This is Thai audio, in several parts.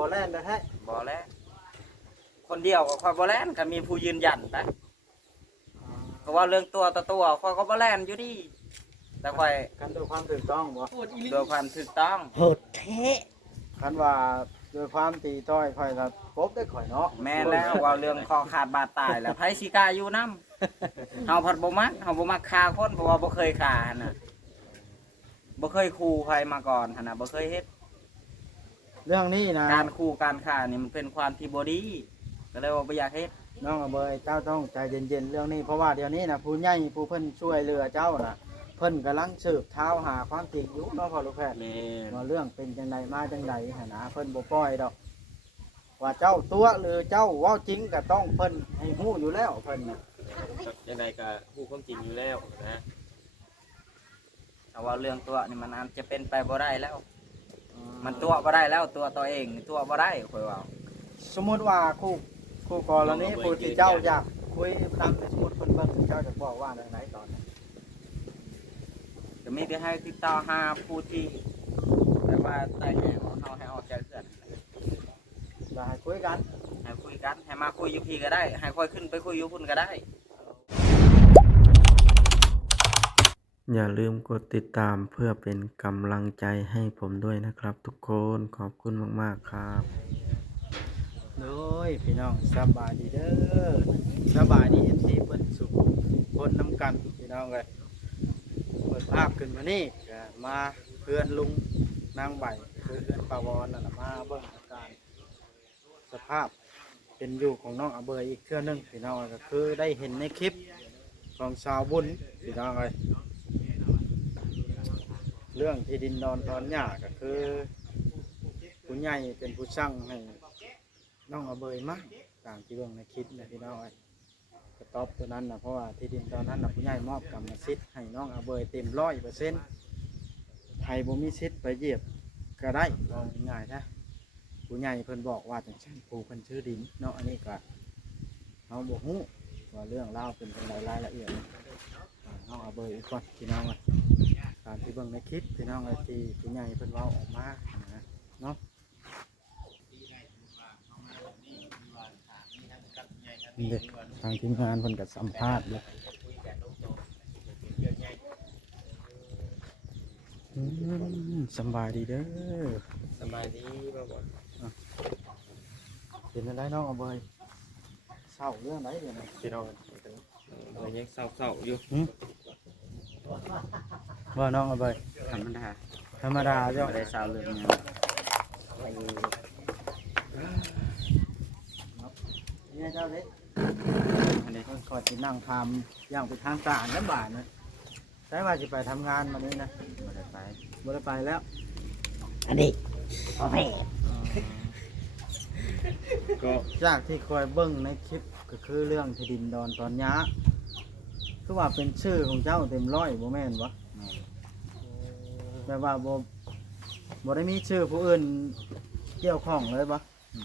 บ่แล่นแท้ บ่แล้วคนเดียวก็ค่อยบ่แล่นก็มีผู้ยืนยันไปเพราะว่าเรื่องตัวต่อตัวค่อยก็บ่แล่นอยู่ดีแต่ค่อย กันด้วยความถูกต้องบ่ ด้วยความถูกต้อง โหดแท้ คันว่าด้วยความตีต้อยค่อยก็พบได้ข่อยเนาะ แม่นแล้วว่าเรื่องคอขาดบาดตายแล้วไผสิกล้าอยู่นํเฮาพัดบ่มักเฮาบ่มักฆ่าคนเพราะว่าบ่เคยฆ่าหั่นน่ะบ่เคยขู่ใครมาก่อนหั่นน่ะบ่เคยเฮ็ด เรื่องนี้นะ การขู่การฆ่านี่มันเป็นความที่บ่ดีก็เลยว่าบ่อยากเฮ็ด น้องอเบยเจ้าต้องใจเย็นๆเรื่องนี้เพราะว่าเดี๋ยวนี้นะผู้ใหญ่ผู้เพิ่นช่วยเหลือเจ้าน่ะเพิ่นกำลังสืบเท้าหาความจริงอยู่เนาะพ่อลูกแพทย์ แม่น ว่าเรื่องเป็นจังไดมาจังไดหั่นนะเพิ่นบ่ปล่อยดอกว่าเจ้าตัวหรือเจ้าเว้าจริงก็ต้องเพิ่นให้ฮู้อยู่แล้วเพิ่นน่ะ ยังไงก็ผู้ความจริงอยู่แล้วนะ แต่ว่าเรื่องตัวนี่มันอาจจะเป็นไปบ่ได้แล้ว มันตัวบ่ได้แล้วตัวตัวเองนี่ตัวบ่ได้ค่อยว่า สมมุติว่าคู่กรณีผู้ที่เจ้าอยากคุยนำในสมมุติเพิ่นเบิ่งเจ้าจะบอกว่าจังไดตอนนี้ ก็มีแต่ให้ติดต่อหาผู้ที่แต่ว่าแต่งให้เฮาให้ออกจากเพื่อน แล้วให้คุยกัน ให้คุยกันให้มาคุยอยู่พี่ก็ได้ให้ค่อยขึ้นไปคุยอยู่พุ่นก็ได้ อย่าลืมกดติดตามเพื่อเป็นกำลังใจให้ผมด้วยนะครับทุกคนขอบคุณมากๆครับ โดยพี่น้องสบายดีเด้อสบายดี FC เพิ่นสุขคนนำกันพี่น้องเอ้ยเปิดภาพขึ้นมานี่ก็มาเพื่อนลุงนางใบคือเพื่อนปาวอนนั่นน่ะมาเบิ่งอาการสภาพเป็นอยู่ของน้องอเบยอีกเทื่อนึงพี่น้องเอ้ยก็คือได้เห็นในคลิปของสาวบุญพี่น้องเอ้ยเรื่องที่ดินดอนตอนหญ้าก็คือผู้ใหญ่เป็นผู้สั่งให้น้องอเบยมาตามที่เบิ่งในคลิปนะพี่น้องเอ้ยก็ตอบตัวนั้นนะเพราะว่าที่ดินตอนนั้นนะผู้ใหญ่มอบกรรมสิทธิ์ให้น้องอเบยเต็ม100%ใครบ่มีสิทธิ์ไปเหยียบก็ได้ลองง่ายๆนะผู้ใหญ่เพิ่นบอกว่าจังซั่นผู้เพิ่นชื่อดินเนาะอันนี้ก็เฮาบ่ฮู้ว่าเรื่องราวเป็นจังไดรายละเอียดน้องอเบยอีกก่อนพี่น้องเอ้ยตามที่เบิ่งในคลิปพี่น้องเอ้ยที่ผู้ใหญ่เพิ่นเว้าออกมานะเนาะ เด็กทางทีมงานเพิ่นก็สัมภาษณ์เลยสำบายดีเด้อ สบายดีบ่บ่ เป็นอะไรน้องเอาเบยเศร้าเรื่องไหนเดี๋ยวนี้ พี่น้องยังเศร้าๆอยู่ ว่าน้องเอาเบย ธรรมดา ธรรมดาเจ้า บ่ได้สาวเรื่องหยังไป เนี่ยเจ้าเล็ก อันนี้ เพิ่นขอสินั่งทำอย่างเป็นทางการลำบากนะใช่ว่าจะไปทำงานวันนี้นะ บ่ได้ไป บ่ได้ไปแล้ว อันนี้พ่อแม่ ก็ จากที่คอยเบิ้งในคลิปก็คือเรื่องที่ดินดอนตอนย้าคือว่าเป็นชื่อของเจ้าเต็มร้อยบ่แม่นวะ แม่น แบบว่าบ่ได้มีชื่อผู้อื่นเกี่ยวข้องเลยปะ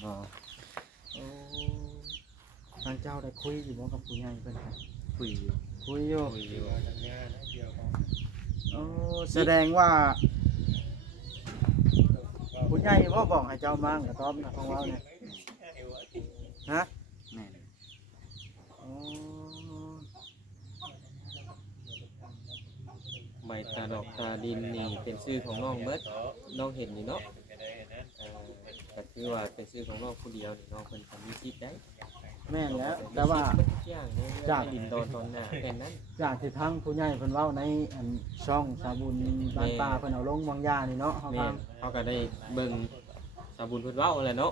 บ่ ทางเจ้าได้คุยอยู่บ่กับผู้ใหญ่เพิ่นครับ คุยอยู่ คุยอยู่ คุยอยู่ โอ้แสดงว่าผู้ใหญ่บ่บอกให้เจ้ามั่งกระต๊อบนะของเราเนี่ยฮะ แม่น โอ้ ใบตาดอกตาดินนี่เป็นชื่อของน้องเบิดน้องเห็นนี่เนาะก็คือว่าเป็นชื่อของน้องผู้เดียวนี่น้องเพิ่นก็มีสิทธิ์ได้ แม่นแล้ว แต่ว่า ทุกอย่างในดินโดนตอนหน้าแค่นั้น จากที่ทั้งผู้ใหญ่เพิ่นเว้าในอันช่องสาบุญบ้านป่าเพิ่นเอาลงวังยานี่เนาะเฮา แม่ ฟัง เขาก็ได้เบิ่งสาบุญเพิ่นเว้าแหละเนาะ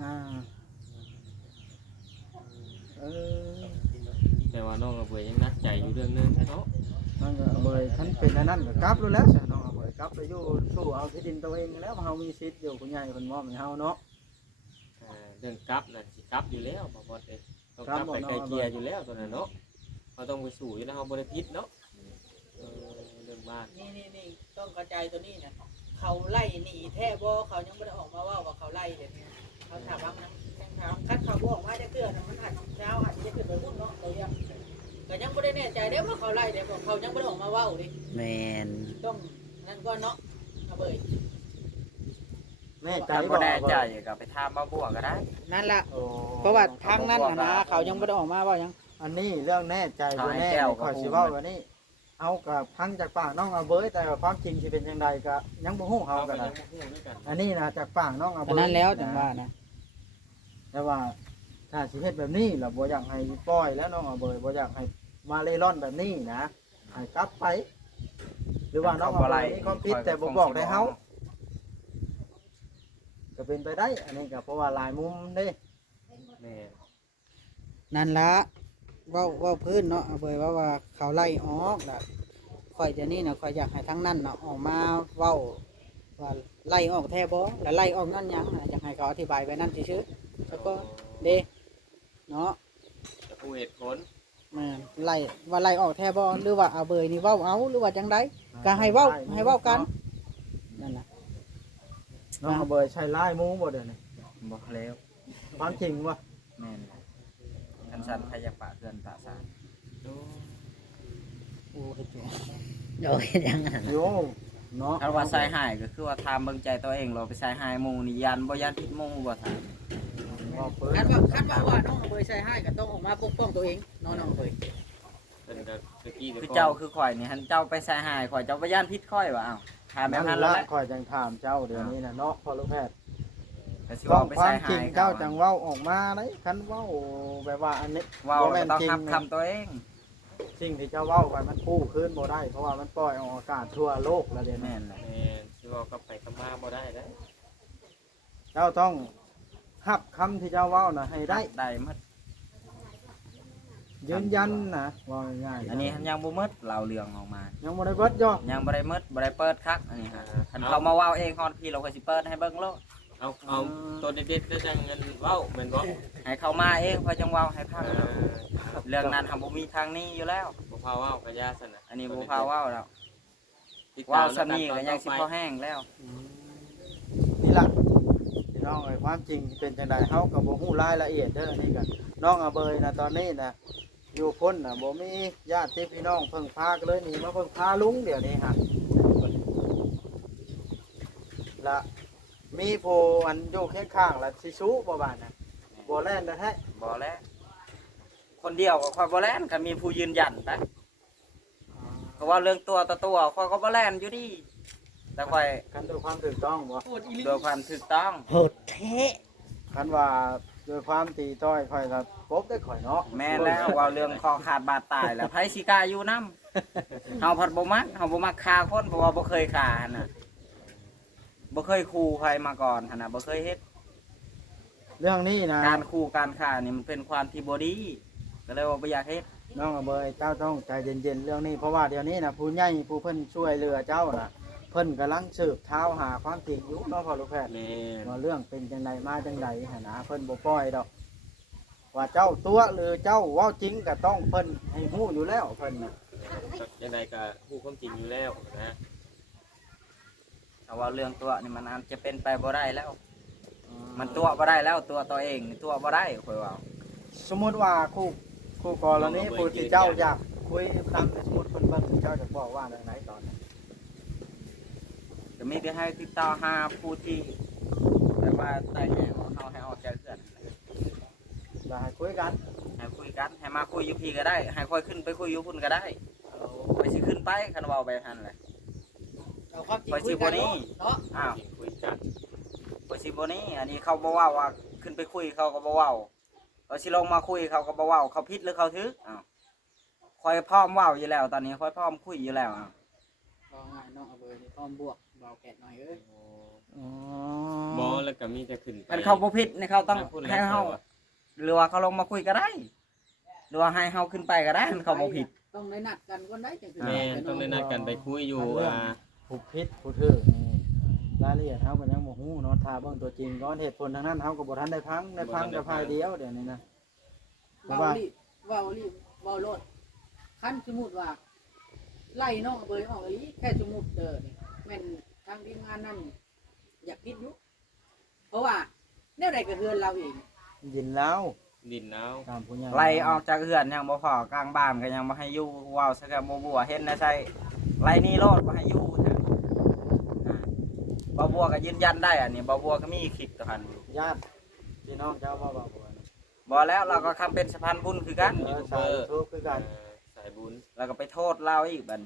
อ่าเออ แต่ว่าน้องกระเบยยังนักใจอยู่เรื่องนึงเนาะ มันก็เอาเบยคันเป็นอันนั้นก็กลับรู้แล้วซะน้องเอาเบยกลับไปอยู่สู่เอาที่ดินตัวเองแล้วเฮามีสิทธิ์อยู่ผู้ใหญ่เพิ่นมอบให้เฮาเนาะ เรื่องกลับน่ะสิกลับอยู่แล้วบ่บ่ได้ต้องกลับไปไกลเกลี่ยอยู่แล้วตัวนั้นเนาะเขาต้องไปสู่อยู่แล้วเขาบ่ได้ผิดเนาะเรื่องบ้าน นี่ต้องกระจายตัวนี้นะเขาไล่หนีแท้บ่เขายังไม่ได้ออกมาว่าเขาไล่เดี๋ยวนี้เขาถามว่ามันถามคัดเขาบอกว่าจะเกิดมันอาจเช้าอาจจะเกิดไปพุ่นเนาะเรายังแต่ยังไม่ได้แน่ใจได้ว่าเขาไล่เดี๋ยวเขายังไม่ได้ออกมาว่าดิ แมน ต้องนั่นก็เนาะเอาเบย แน่ใจ ถ้า บ่ บ่แน่ใจก็ไปถามบ่บัวก็ได้ นั่นล่ะ โอ้ เพราะว่าทางนั้นน่ะนะเขายังบ่ได้ออกมาเว้าหยัง อันนี้เรื่องแน่ใจบ่แน่ขอยสิเว้าว่านี่เอากับพังจากปากน้องอาเบยแต่ว่าความจริงสิเป็นจังไดก็ยังบ่ฮู้เฮา เอา ก็ ก็ ได้ ยังบ่ฮู้ด้วยกัน อันนี้นะจากปากน้องอาเบ อัน ย นั้นแล้วจังว่านะ แต่ว่าถ้าสิเฮ็ดแบบนี้ล่ะบ่อยากให้ปล่อยแล้วน้องอาเบยบ่อยากให้มาเล่ร่อนแบบนี้นะให้กลับไป หรือว่าน้องอาเบยมีความผิดแต่บ่บอกให้เฮาก็เป็นไปได้ อันนี้ก็เพราะว่าหลายมุมเด้ แม่ นั่นละเว้าพื้นเนาะเอาเบยว่าเขาไล่ออกล่ะข่อยเดี๋ยวนี้น่ะข่อยอยากให้ทั้งนั้นน่ะออกมาเว้าว่าไล่ออกแท้บ่แล้วไล่ออกนั่นหยังน่ะอยากให้เขาอธิบายไปนั่นซื่อๆแล้วก็เด้เนาะ จะผู้เหตุผล แม่นไล่ว่าไล่ออกแท้บ่หรือว่าเอาเบยนี่เว้าเอาหรือว่าจังไดก็ให้เว้ากันนั่นน่ะ น้องอาเบยใช้ลายหมูบ่เดี๋ยวนี้ บ่แล้ว ความจริงบ่ แม่นคันสั่นใครอยากปะเพื่อนปะสาร โอ้เฮ็ดจัง โดยยังไง โยเนาะ ถ้าว่าใส่หายก็คือว่าถามเบิ่งใจตัวเองเราไปใส่หายหมู่นี่ยันบ่ยันผิดหมู่บ่ถาม ว่าเพิ่น คันว่าน้องเบยใส่ให้ก็ต้องออกมาปกป้องตัวเองน้องเบย เป็นก็ตะกี้เดี๋ยว คือ ก่อน เจ้าคือข่อยนี่หันเจ้าไปใส่หายข่อยเจ้าบ่ยันผิดข่อยว่าอ้าวถามแบบ นั่ นั้น นแล้ ละ วแหละ คอยจังถามเจ้าเดี๋ยวนี้นะเนาะพอลูกแพทย์ ก็สิ ต้อ ว่าง ไป ควา ใส่ ม หา จริง ย เจ้าจังเว้าออกมาเลยคันเว้าแบบว่าอันนี้ เว้า บ่ ก็ แม่น ต้อง จริง คำตัวเอง สิ่งที่เจ้าเว้าไปมันกู้คืนบ่ได้เพราะว่ามันปล่อยออกอากาศทั่วโลกแล้วเดี๋ยวนี้ แม่นแหละ แม่สิเว้ากลับไปกลับมาบ่ได้เด้อ เจ้าต้องฮับคำที่เจ้าเว้านะให้ได้ ได้หมด ยืนยันนะว่าง่ายๆ อันนี้หันยังบ่หมดเล่าเรื่องออกมา ยังบ่ได้เบิดย่อ ยังบ่ได้หมดบ่ได้เปิดคักอันนี้ฮะคันเขามาเว้าเองฮอดพี่เราก็สิเปิดให้เบิ่งโลด เอาตัวเด็ดๆแล้วจังเงินเว้าแม่นบ่ ให้เขามาเองเพอจังเว้าให้พัง เออ เรื่องนั้นทำบ่มีทางนี้อยู่แล้ว บ่พาเว้าก็ย่าซั่นน่ะ อันนี้บ่พาเว้าแล้ว ติดต เว้าม แล้ ซะนี่ก็ยังสิพอ ต่อไป แห้งแล้ว นี่ล่ะพี่น้องเอ้ยความจริงเป็นจังไดเฮาก็บ่ฮู้รายละเอียดเด้อนี่ก็น้องอาเบยนะตอนนี้นะอยู่พ้นน่ะบ่มีญาติพี่น้องเพิ่งพากันเลยหนี่มาเพิ่งพาลุงเดี๋ยวนี้ฮะละมีผู้อันอยู่ข้างๆละสิชูบ่บาดน่ะบ่แล่นแท้ บ่แล้วคนเดียวก็ค่อยบ่แล่นก็มีผู้ยืนยันไปเพราะว่าเรื่องตัวต่อตัวค่อยก็บ่แล่นอยู่ดีแต่ค่อย กันด้วยความถูกต้องบ่ โดยความถูกต้อง โหดแท้ คันว่าด้วยความตีต้อยค่อยก็ปบได้ข่อยเนาะ แม่นแล้วว่าเรื่องคอขาดบาดตายแล้วไผสิกล้าอยู่นํเฮาพัดบ่มักฆ่าคนเพราะว่าบ่เคยฆ่าหั่นน่ะบ่เคยขู่ใครมาก่อนหั่นน่ะบ่เคยเฮ็ด เรื่องนี้นะ การขู่การฆ่านี่มันเป็นความที่บ่ดีก็เลยว่าบ่อยากเฮ็ด น้องอาเบยเจ้าต้องใจเย็นๆเรื่องนี้เพราะว่าเดี๋ยวนี้นะผู้ใหญ่ผู้เพิ่นช่วยเหลือเจ้าน่ะเพิ่นกำลังสืบเท้าหาความจริงอยู่เนาะพ่อลูกแพทย์ แม่น ว่าเรื่องเป็นจังไดมาจังไดหั่นนะเพิ่นบ่ปล่อยดอก ว่าเจ้าตัวหรือเจ้าเว้าจริงก็ต้องเพิ่นให้ฮู้อยู่แล้วเพิ่นน่ะ ยังไงก็ฮู้ความจริงอยู่แล้วนะ แต่ว่าเรื่องตัวนี่มันอาจจะเป็นไปบ่ได้แล้ว มันตัวบ่ได้แล้วตัวตัวเองนี่ตัวบ่ได้ข่อยว่า สมมุติว่าคู่กรณีผู้ที่เจ้าอยากคุยนำสมมุติเพิ่นเบิ่งเจ้าจะบอกว่าไหนตอนนั้น ก็มีแต่ให้ติดต่อหาผู้ที่แบบว่าแต่งให้เขาให้ออกจากเรือน ว่าให้คุยกัน ให้คุยกันให้มาคุยอยู่พี่ก็ได้ให้ค่อยขึ้นไปคุยอยู่พุ่นก็ได้ไปสิขึ้นไปคันเว้าไปหั่นแหละ เอาความจริงคุยกันเนาะ อ้าว จริงคุยกัน ไปสิบ่นี้อันนี้เขาบ่เว้าว่าขึ้นไปคุยเขาก็บ่เว้าเขาสิลงมาคุยเขาก็บ่เว้าเขาผิดหรือเขาถูกอ้าวค่อยพร้อมเว้าอยู่แล้วตอนนี้ค่อยพร้อมคุยอยู่แล้วอ้าว เอาง่ายน้องเอาเบอร์นี่พร้อมบวกเบาแกะหน่อยเอ้ย อ๋อ บ่แล้วก็มีแต่ขึ้นไป คันเขาบ่ผิดนี่เขาต้อง พูดแล้ว ให้เฮาหรือว่าเขาลงมาคุยก็ได้หรือว่าให้เฮาขึ้นไปก็ได้คันเขาบ่ผิด ต้องได้นัดกันก่อนได้จังคือ แม่นต้องได้นัดกันไปคุยอยู่ ผู้ผิดผู้ถูกนี่รายละเอียดเฮาก็ยังบ่ฮู้เนาะถ้าเบิ่งตัวจริงก่อนเหตุผลทางนั้นเฮาก็บ่ทันได้พังกับภายเดียวเดี๋ยวนี้นะ เบาลีเบาลีเบาโลดคันสมมุติว่า ไล่น้องเอาเบอร์ออกอีแค่สมมุติเด้อนี่แม่นทางทีมงานนั่นอยากคิดอยู่เพราะว่าแนวใดก็เฮือนเราเอง ยินแล้ว ดินเอา ตามผู้ใหญ่ ไล่ออกจากเฮือนยังบ่พอกลางบ้านก็ยังบ่ให้อยู่เว้าซะก็บ่บัวเห็นนะใช่ไล่หนี่โลดบ่ให้อยู่เถอะอ่า บ่บัวก็ยืนยันได้อันนี้บ่บัวก็มีคลิปตัวหัน ญาติพี่น้องเจ้าบ่บ่บ่นะ บ่แล้วเราก็คำเป็นสะพานบุญคือกัน สายทุกคือกัน สายบุญ แล้วก็ไปโทษเราอีกบัด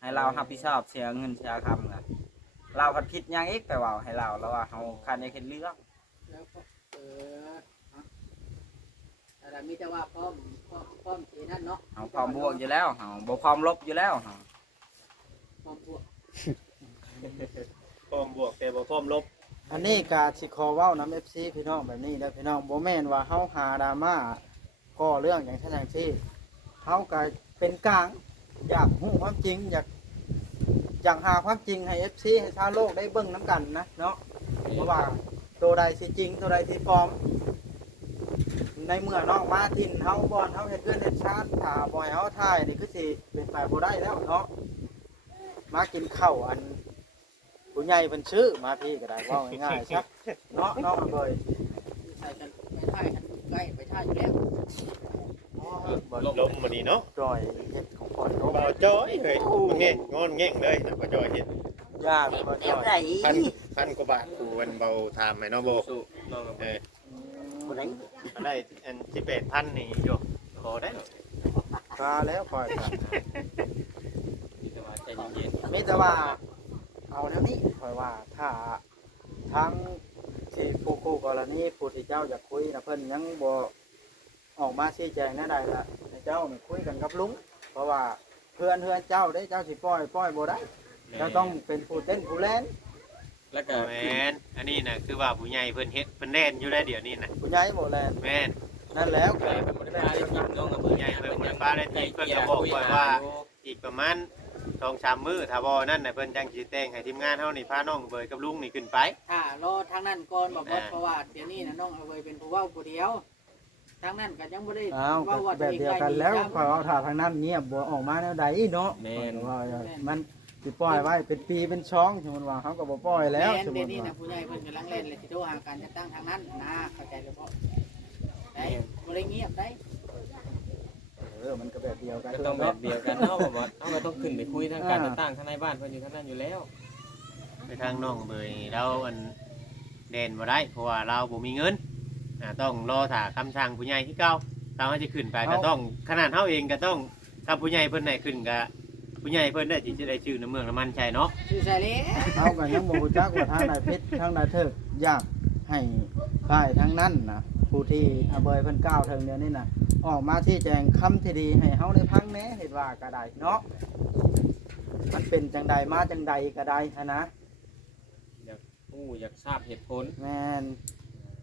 ให้เรารับผิดชอบเสียเงินเสียคำนะเราผัดผิดหยังอีกไปเว่าให้เราแล้วว่าเฮาคันจะเฮ็ดเรื่อง แล้วก็แต่มีแต่ว่าพร้อมทีนั่นเนาะ เฮาพร้อมบวกอยู่แล้วเฮาบ่พร้อมลบอยู่แล้วเฮา พร้อมบวก พร้อมบวกแต่บ่พร้อมลบ อันนี้กาสิขอเว้านำ FC พี่น้องแบบนี้เด้อพี่น้องบ่แม่นว่าเฮาหาดราม่าก่อเรื่องอย่างเช่นอย่างที่เฮาก็เป็นกลางอยากรู้ความจริงอยากหาความจริงให้ FC ให้ชาวโลกได้เบิ่งนํกันนะเนาะเพราะว่าตัวใดสิจริงตัวใดสิปลอมในเมื่อน้องมาทินเฮาบ่อนเฮาเฮ็ดเกินเฮ็ดชาติถ้าบ่ให้เฮาถ่ายนี่คือสิเป็นไปบ่ได้แล้วเนาะมากินข้าวอันผู้ใหญ่เพิ่นชื่อมาพี่ก็ได้เว้าง่ายๆซักเนาะน้องเอ้ย ใส่กันไปท่ายกันใกล้ไปท่ายอยู่แล้ว ลมมาดีเนาะ จอยเฮ็ดของพ่อเนาะ บ่าวจ้อยเฮ้ยมันแง่งงอนแง่งเลยนะบ่าวจ้อยเฮ็ด ยากบ่จ เดี๋ยว อย ไหน พันกว่าบาทกูวันเบาถามให้เนาะโบ สู้น้องกับ เออ คนไหน ได้อัน18,000นี่โยขอได้ พาแล้วปล่อยกัน มีแต่ว่าใจเย็น มีแต่ว่าเอาแนวนี้คอยว่าถ้าทั้งที่ผู้คู่กรณีผู้ที่เจ้าอยากคุยนะเพิ่นยังบ่ออกมาชี้แจงแน่ใดละให้เจ้านี่คุยกันกับลุงเพราะว่าเพื่อนเจ้าได้เจ้าสิปล่อยบ่ได้เจ้าต้องเป็นผู้เต้นผู้แล่น แล้วก็ แม่นอันนี้น่ะคือว่าผู้ใหญ่เพิ่นเฮ็ดเพิ่นแล่นอยู่ได้เดี๋ยวนี้น่ะ ผู้ใหญ่บ่แล่น แม่น นั่นแล้ว แม่เป็นบริษัทได้ทิมน้องกับ ผู้ใหญ่เพิ่นบ่ได้ฟ้าได้ตีเพิ่นก็บอกไว้ว่าอีกประมาณ 2-3 มื้อถ้าบ่นั่นน่ะเพิ่นจังสิแต่งให้ทีมงานเฮานี่พาน้องเบยกับลุงนี่ขึ้นไป รอทางนั้นก่อนบอกว่าเพราะว่าเดี๋ยวนี้นะน้องเอาไว้เป็นผู้เว้าผู้เดียวทางนั้นก็ยังบ่ได้ อ้าวก็แบบเดียวกันแล้วคอยเอาถ้าทางนั้นเงียบบ่ออกมาแนวใดเนาะว่ามันสิปล่อยไว้เป็นปีเป็นช่องสมมุติว่าเขาก็บ่ปล่อยแล้วสมมุ เดี๋ยว ติ นี้ ว่า นะผู้ใหญ่เพิ่นกำลังเล่นเลยสิโทรหาการจัดตั้งทางนั้นนะเข้าใจหรือเปล่าได้บ่ได้เงียบได้ มันก็แบบเดียวกัน ก็ต้องแบบเดียวกันเนาะบอกว่าเอาก็ต้องขึ้นไปคุยทางการต่างๆทางในบ้านเพิ่นอยู่ทางนั้นอยู่แล้ว ไปทางน้องเบยเราอันเด่นบ่ได้เพราะว่าเราบ่มีเงินต้องรอถ้าคำสั่งผู้ใหญ่ที่เก่าถ้าเราจะขึ้นไปก็ต้องขนาดเฮาเองก็ต้องถ้าผู้ใหญ่เพิ่นได้ขึ้นก็ผู้ใหญ่เพิ่นได้สิจะได้ชื่อน้ำเมืองน้ำมันใช่เนาะ ชื่อใส่เลย เอากันยังบ่รู้จักว่าทางใดผิดทางใดถูกอยากให้ฝ่ายทางนั้นนะผู้ที่อเบยเพิ่นกล่าวถึงเดี๋ยวนี้น่ะออกมาชี้แจงคำที่ดีให้เฮาได้พังแหน่เห็นว่าก็ได้เนาะมันเป็นจังใดมาจังใดก็ได้หั้นนะ อยากทราบเหตุผล แม่น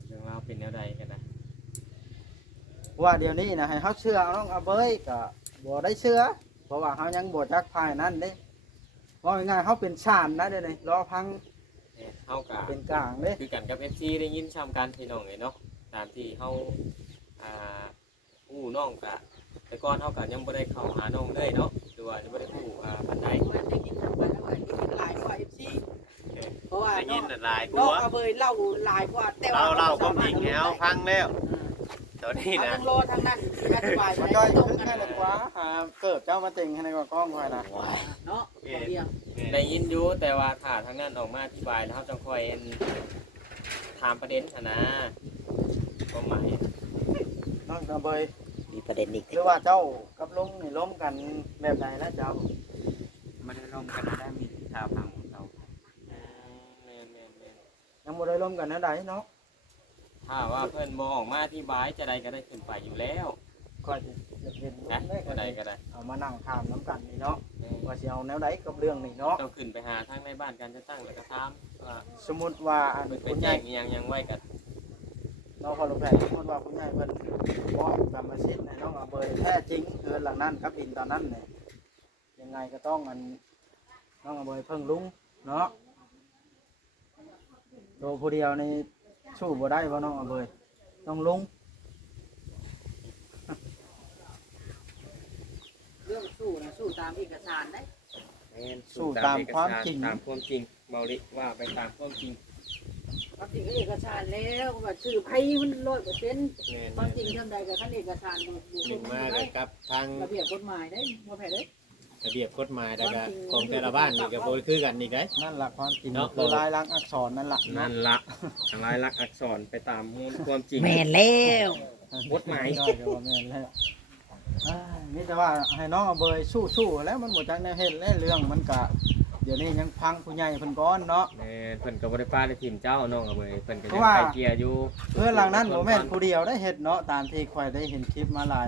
เรื่องราวเป็นแนวใดกันนะ ว่าเดี๋ยวนี้นะให้เฮาเชื่อน้องอเบยก็บ่ได้เชื่อเพราะว่าเฮายังบ่จักภายนั้นเด้ว่าง่ายๆเฮาเป็นชานนะเด้อนี่รอพัง เฮากะ เป็นกลางเด้ คือกันกับ FC ได้ยินชำกันพี่น้องเลยเนาะตามที่เฮาอู้น้องกะแต่ก่อนเฮากะยังบ่ได้เข้าหาน้องเลยเนาะหรือว่ายังบ่ได้ฮู้ปานใด มันได้ยินทางไปแล้วว่าหลายกว่า FC เพราะว่า ได้ น้ ยิ อน ง หลายก น้อง ว่า เอาเบยเล่าหลายกว่าแต่ว่า เราเล่าความจริงให้เฮาฟังแล้วตอนนี้ เอา นะ ต้องรอทางนั้นอธิบาย มา ให้ จ้อย ตรง ขึ้น กัน ให้เลยกว่าเกิดเจ้ามาเต็งให้ในกล้องคอยนะ เนาะเดียว ได้ยินอยู่แต่ว่าถ้าทางนั้นออกมาอธิบายแล้วเฮาจังค่อยถามประเด็นหั่นนะความหมาย น้องอเบย มีประเด็นอีก หรือว่าเจ้ากับลุงนี่ล้มกันแบบไหนนะเจ้า ไม่ได้ร่วมกันได้มีชาวพังเรา แม่น ยังบ่ได้ล้มกันนะใดเนาะ ถ้าว่าเพิ่นบ่ออกมาอธิบายจะได้ก็ได้ขึ้นไปอยู่แล้ว ก็จะเห็น นะ ได้ ก็ได้ก็ได้ เอามานั่งถามน้ำกันนี่เนาะว่าสิเอาแนวใดกับเรื่องนี้เนาะ ต้องขึ้นไปหาทางในบ้านการจะตั้งแล้วก็ถามว่า สมมุติว่าอัน เพิ่นไป คุณให แจ้ ญ่ งอีหยังไว้กัน น้องพอลูกแพทย์สมมุติว่าคุณใหญ่เพิ่นมอบกรรมสิทธิ์ให้น้องอเบยแท้จริงเฮือนหลังนั้นกับอินตอนนั้นเนี่ยยังไงก็ต้องอันน้องอเบยเพิ่งลุงเนาะโตผู้เดียวนี่สู้บ่ได้บ่น้องอเบยต้องลุง เรื่องสู้นะสู้ตามเอกสารได้ สู้ตามความจริง ตามความจริงเบาลิว่าไปตามความจริง ความจริงเอกสารแล้วว่าชื่อไพ่มัน100%ความจริงทำใดกับขั้นเอกสารดู ขึ้นมาเลยกับทาง ระเบียบกฎหมายได้บ่แพ้เลย ระเบียบกฎหมายแล้วก็ของแต่ละบ้านนี่ก็บ่คือกันอีกเด้ นั่นล่ะความจริง เนาะ คือลายลักษณ์อักษรนั่นล่ะ นั่นละทางลายลักษณ์อักษรไปตามมูลความจริง แม่นแล้ว กฎหมาย น้อยก็ว่าแม่นแล้วนี่แต่ว่าให้น้องเอาเบยสู้ๆแล้วมันบ่จักแนวเฮ็ดแล้วเรื่องมันก็เดี๋ยวนี้ยังพังผู้ใหญ่เพิ่นก่อนเนาะ แม่เพิ่นก็บ่ได้ป้าได้ทีมเจ้าน้องเอาเลยเพิ่นก็ เพ ยัง ราะว่า ไกลเกลี่ยอยู่ เพื่อนหลังนั้นบ่แม่นผู้เดียวได้เฮ็ดเนาะตามที่ข่อยได้เห็นคลิปมาหลาย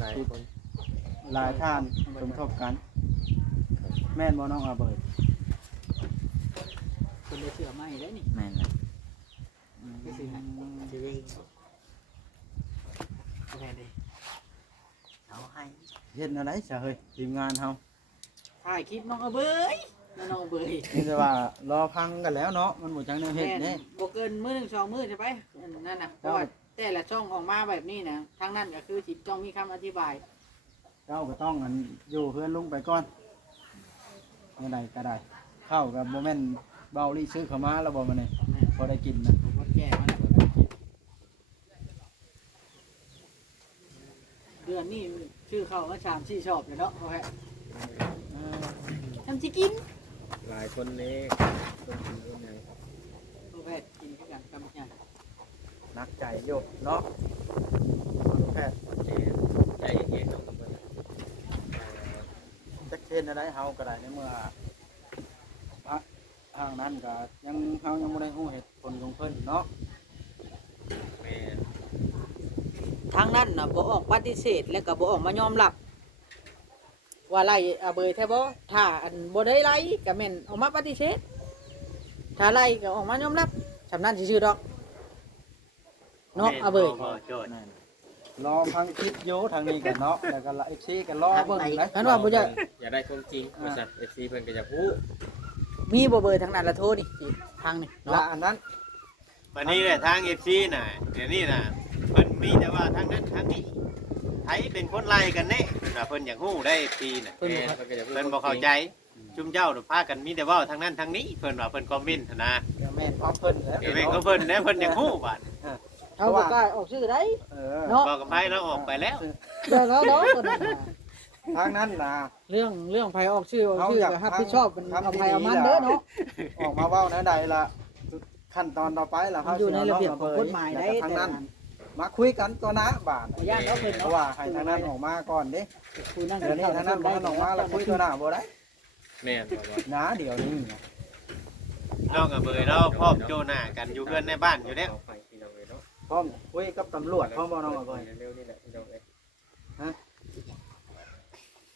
หลายคน หลายท่านสมทบกัน แม่นบ่น้องอาเบย คนได้เชื่อไม่ได้นี่ แม่นล่ะ ก็สิให้โอเคดิ เอาให้ เฮ็ดอะไรซะเฮ้ยทีมงานเฮา ถ่ายคลิปน้องเอาเบยน้องเบย นี่แต่ว่ารอพังกันแล้วเนาะมันบ่จักแนวเฮ็ดเด้ บ่เกินมื้อหนึงสองมื้อใช่ไหมนั่นน่ะเพราะว่าแต่ละช่องออกมาแบบนี้นะทางนั้นก็คือสิต้องมีคำอธิบาย เจ้าก็ต้องอันอยู่เพื่อนลุงไปก่อนเมื่อใดก็ได้เข้ากับบ่แม่นเบาลี่ซื้อเข้ามาแล้วบ่มื้อนี้พอได้กินนะ ผมก็แก้มาแล้วเดือนนี้ชื่อเข้ามา3-4ชอบเลยเนาะเพราะว่าทำสิกิน หลายคนนี่คนกินคนไหน โอเคกินคือกันกำใหญ่ นักใจอยู่เนาะแพทย์ ใจเย็นๆน้องกับเพิ่น จักเทนอะไรเฮาก็ได้ในเมื่อพระทางนั้นก็ยังเฮายังบ่ได้ฮู้เหตุผลของเพิ่นเนาะ แม่น ทางนั้นน่ะบ่ออกปฏิเสธแล้วก็บ่ออกมายอมรับว่าไล่อาเบยแท้บ่ถ้าอันบ่ได้ไล่ก็แม่นออกมาปฏิเสธถ้าไล่ก็ออกมายอมรับสำนั้นซื่อๆดอกเนาะอาเบย โจทย์ รอฟังคลิปอยู่ทางนี้กันเนาะแล้วก็ละ FC ก็รอเบิ่งนะ อันว่าบ่จะ อย่าได้ความจริงบริษัท FC เพิ่นก็จะพูด มีบ่เบยทางนั้นละโทรนี่สิทางนี่ ละ เนาะ อันนั้น วันนี้แหละทาง FC น่ะเดี๋ยวนี้น่ะเพิ่นมีแต่ว่าทางนั้นทางนี้ไผเป็นคนไล่กันแน่เพิ่นว่าเพิ่นอยากฮู้ได้ FC น่ะ แม่นเพิ่นก็จะพูด เพิ่นบ่เข้าใจจุมเจ้าน่ะพากันมีแต่เว้าทางนั้นทางนี้เพิ่นว่าเพิ่นคอมเมนต์หั้นนะ เดี๋ยวแม่นพร้อมเพิ่นแล้ว เดี๋ยวแม่งก็เพิ่นนะเพิ่นอยากฮู้บาด เอาบ่กล้าออกชื่อได้ เออ เนาะ บอกกับไผแล้วออกไปแล้ว ได้แล้วเนาะตัวนั้นน่ะ ทางนั้นน่ะ เรื่องไผออกชื่อก็รับผิดชอบเป็น ทำ เอา ดี ไผเอา ๆ มัน ล่ะ เด้อเนาะ ออกมาเว้าแนวใดล่ะขั้นตอนต่อไปล่ะ มันอยู่ในระเบียบของกฎหมายได้ ทาง แต่ นั้น นั้น มาคุยกันตัวนะบาท ขออนุญาตเนาะเพิ่น เพ เนาะ ราะว่าให้ทางนั้นออกมาก่อนเด้ คุยนั่ง เดี๋ยวนี้ทางนั้นบ่ทันออกมาแล้วคุยตัวหน้าบ่ได้ แม่นบอกว่า นะเดี๋ยวนี้นะ น้องกับเบยเราพร้อมโจหน้ากันอยู่เพื่อนในบ้านอยู่แล้ว เอาไปพี่น้องเลยเนาะ พร้อมคุยกับตำรวจพร้อมบ่น้องบ่อย เร็วๆนี่แหละพี่น้องเอ้ย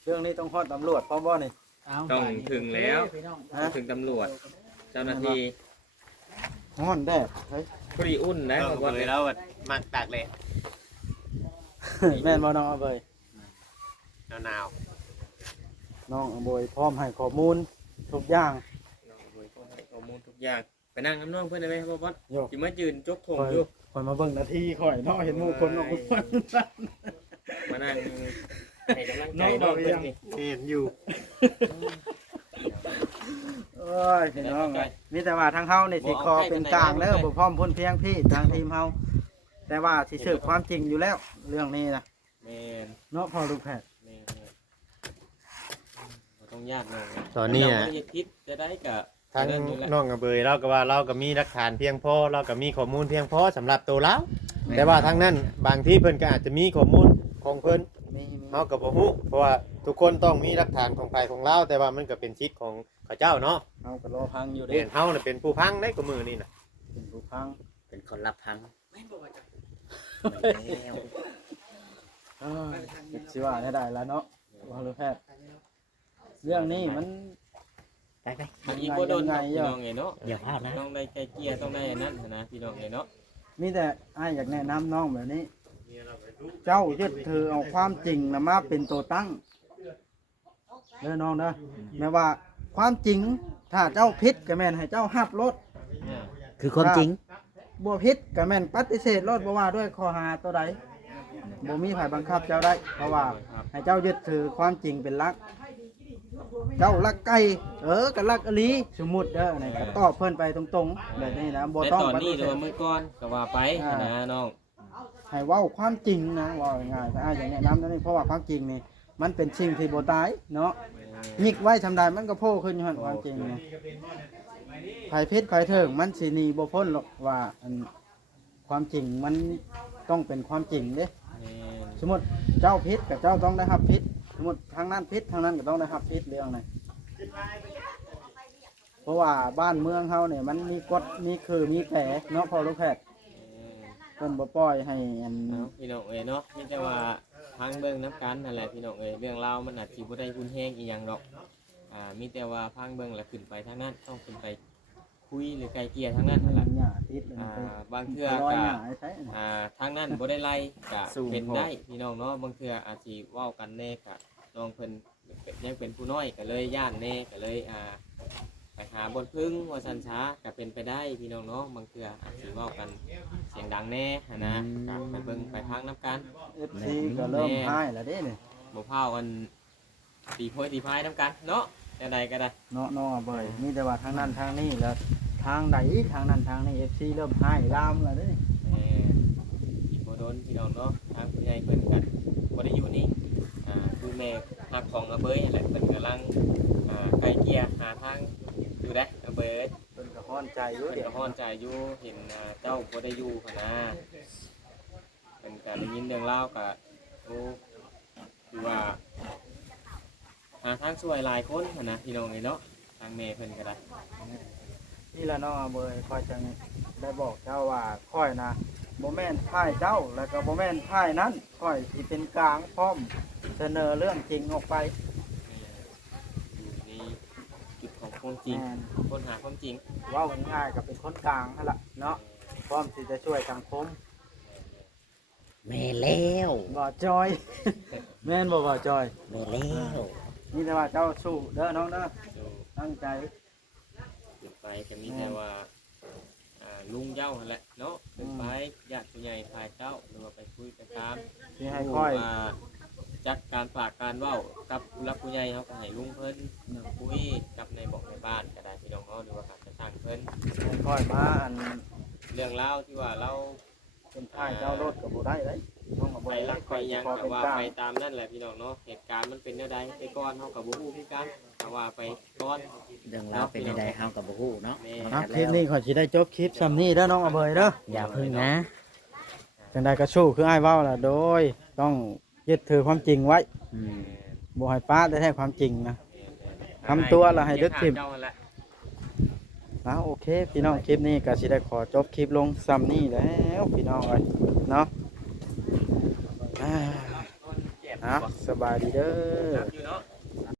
เรื่องนี้ต้องฮอดตำรวจพร้อมบ่นี่ ต้องถึงแล้ว พี่น้อง ฮะ ถึงตำรวจ เจ้าหน้าที่ ฮ้อนแดดเฮ้ย พอดีอุ่นนะ น้อง บอก กับ ว่า เบยเรามักตากแดด แม่นบ่น้องอเบย หนาว น้องอเบยพร้อมให้ข้อมูลทุกอย่าง น้องรวยก็ให้ข้อมูลทุกอย่างไปนั่งน้ำน้องเพื่อนได้ไหมครับบอส โยก จิมายืนจกถง ข่อย อยู่ ข่อยมาเบิ่งนาทีข่อยเนาะเห็นหมู่คนออกมา มานั่งให้กำลังใจน้องเพื่อนนี่ ๆเห็นอยู่ เอ้ยพี่น้องเอ้ยมีแต่ว่าทางเฮานี่สิคอเป็นกลางแล้วบ่พร้อมพ้นเพียงพี่ทางทีมเฮาแต่ว่าสิสืบความจริงอยู่แล้ว เรื่องนี้นะ แม่น เนาะพอลูกแพทย์ แม่นบ่ต้องยากน้อง ตอนนี้ เรา น่ะ ไม่ได้คิดจะได้กับ ทั้ง เรื่องอยู่แล้ว น้องกับเบยเราก็ว่าเราก็มีหลักฐานเพียงพอเราก็มีข้อมูลเพียงพอสำหรับตัวเราแต่ว่าทางนั้นบางที่เพิ่นก็อาจจะมีข้อมูลของเพิ่น มี เฮาก็บ่ฮู้เพราะว่าทุกคนต้องมีหลักฐานของใครของเราแต่ว่ามันก็เป็นสิทธิ์ของเขาเจ้าเนาะ เฮาก็รอพังอยู่ เด่ เด้ นเฮาน่ะเป็นผู้พังได้กับมือนี่น่ะ เป็นผู้พัง เป็นคนรับพัง ไม่บอกว่าจะ แล้ว เอ้ยสิว่าได้แล้วเนาะพอลูกแพทย์เรื่องนี้มัน ไปไป มันอีกบ่โดน ยังไง พี่น้องไงเนาะ อย่าพลาดนะ ต้องได้ใจเกลียร์ต้องได้อันนั้นนะพี่น้องไงเนาะ มีแต่อ้ายอยากแนะนำน้องแบบนี้ เจ้ายึดถือเอาความจริงนะมาเป็นตัวตั้งเด้อน้องเด้อแม้ว่าความจริงถ้าเจ้าผิดก็แม่นให้เจ้าหับรถ เนี่ย คือความจริง บ่ผิดก็แม่นปฏิเสธรถบ่ว่าด้วยข้อหาตัวใดบ่มีไผบังคับเจ้าได้ เพราะว่าให้เจ้ายึดถือความจริงเป็นหลัก เจ้ารักไก่ก็รักอหลีสมมุติเด้อนี่ก็ตอบเพิ่นไปตรงๆแบบนี้นะบ่ แต่ ต้อง ตอน ป นี้ ฏิ หรื เส อ ธ ว่ามื้อก่อนก็ว่าไปนะน้อง ให้เว้าความจริงนะว่าง่ายๆแต่อ้ายอยากแนะนำนั่นนี่เพราะว่าความจริงนี่ มันเป็นสิ่งที่บ่ตายเนาะหยิกไว้ทำได้มันก็โผล่ขึ้นอยู่หั่นความจริงนะไผพิษไผเถิงมันสิหนีบ่พ้นหรอกว่าอันความจริงมันต้องเป็นความจริงเด้ แม่น สมมุติเจ้าพิษกับเจ้าต้องได้รับพิษสมมุติทางนั้นพิษทางนั้นก็ต้องได้รับพิษเรื่องนั้นเพราะว่าบ้านเมืองเฮาเนี่ยมันมีกฎมีคือมีแผลเนาะพอลูกแพทย์เพิ่นบ่ปล่อยให้อัน เอาพี่น้องเอ้ยเนาะมีแต่ว่าพังเบิ่งน้ำกันนั่นแหละพี่น้องเอ้ยเรื่องราวมันอาจสิบ่ได้รุนแรงอีหยังดอกมีแต่ว่าพังเบิ่งแล้วขึ้นไปทางนั้นต้องขึ้นไปคุยหรือไกลเกลี่ยทางนั้นนั่นแหละ หญ้าติดเลย บางเทื่อ ร้อย ก็ หญ้าให้ใช้ ทางนั้นบ่ได้ไล่ก็เป็นได้พี่น้องเนาะบางเทื่ออาจสิเว้ากันแน่ก็น้องเพิ่นยังเป็นผู้น้อยก็เลยย่านแน่ก็เลยไปหาบนพึ่งว่าซั่นช้าก็เป็นไปได้พี่น้องเนาะบางเทื่ออาจสิเว้ากันเสียงดังแน่หันนะก็ไปเบิ่งไปพังน้ำกัน FC ก็เริ่มให้แล้วเด้นี่ บ่พากันตีโพยตีพายน้ำกันเนาะแต่ใดก็ได้ เนาะเบ่ยมีแต่ว่าทางนั้นทางนี้แล้วทางใดทางนั้นทางนี้ FC เริ่มให้ลามแล้วเด้นี่ อีกบ่โดนพี่น้องเนาะทางผู้ใหญ่เพิ่นกันบ่ได้อยู่นี่คือแม่ฮักของอาเบยแหละเพิ่นกำลังไกลเกลี่ยหาทางอยู่ได้อาเบย เพิ่นก็ฮ้อนใจอยู่ เพิ่น เดี๋ย ก็ ว ฮ้อนใจอยู่เห็นเจ้าบ่ได้อยู่หั่นนะเพิ่นก็ได้ยินเรื่องราวก็โอ้คือว่าหาทางช่วยหลายคนหั่นนะพี่น้องเนาะทางแม่เพิ่นก็ได้ นี่ละเนาะเบ่ยค่อยจังได้บอกเจ้าว่าค่อยนะบ่แม่นพ่ายเจ้าแล้วก็บ่แม่นพ่ายนั้นค่อยสิเป็นกลางพร้อมเสนอเรื่องจริงออกไป อยู่ในจุดของความจริง แม่น ค้นหาความจริง เว้าง่ายๆก็เป็นคนกลางนั่นล่ะเนาะพร้อมที่จะช่วยสังคม แม่แล้ว บ่จอย แม่นบ่จอย แม่แล้ว นี่แต่ว่าเจ้าสู้เด้อน้องเด้อ สู่ ตั้งใจ ขึ้นไปก็มีแต่ว่าลุงเย้าหั่นแหละเนาะขึ้นไปญาติผู้ใหญ่พายเจ้าหรือว่าไปคุยกันตาม ที่ให้ค่อย จักการฝากการเว้ากับผู้รักผู้ใหญ่เขาก็ให้ลุงเพิ่นคุยกับในบอกในบ้านก็ได้พี่น้องเขาหรือว่าการจะตั้งเพิ่น ให้ค่อยมาอัน เรื่องเล่าวที่ว่าเรา เป็นพ่ายเจ้ารถก็บ่ได้เลยน้องก็ ไป บ่ได้ รัก ค่ ไป อย ยัง พอ แต่ เป็น ว่าก ลาง ไปตามนั่นแหละพี่น้องเนาะเหตุการณ์มันเป็นแนวใดไปก่อนเฮากับบ่ฮู้คือกันแต่ว่าไปก่อน เรื่องราวเป็นใดๆเฮากับบ่ฮู้เนาะ ครับคลิปนี้ขอยสิได้จบคลิปซ้ำนี้เด้อน้องอเบยเด้อ อย่าพึ่งนะ จังใดก็สู้คืออ้ายเว้าล่ะโดยต้องยึดถือความจริงไว้ อืม บ่ให้ป้าได้แท้ความจริงนะทำตัวละให้ดึกทิ่ม เจ้าหั่นแหละ โอเคพี่น้องคลิปนี้ก็สิได้ขอจบคลิปลงซ้ำนี้แล้วพี่น้องเอ้ยเนาะสบายดีเด้อ อยู่เนาะ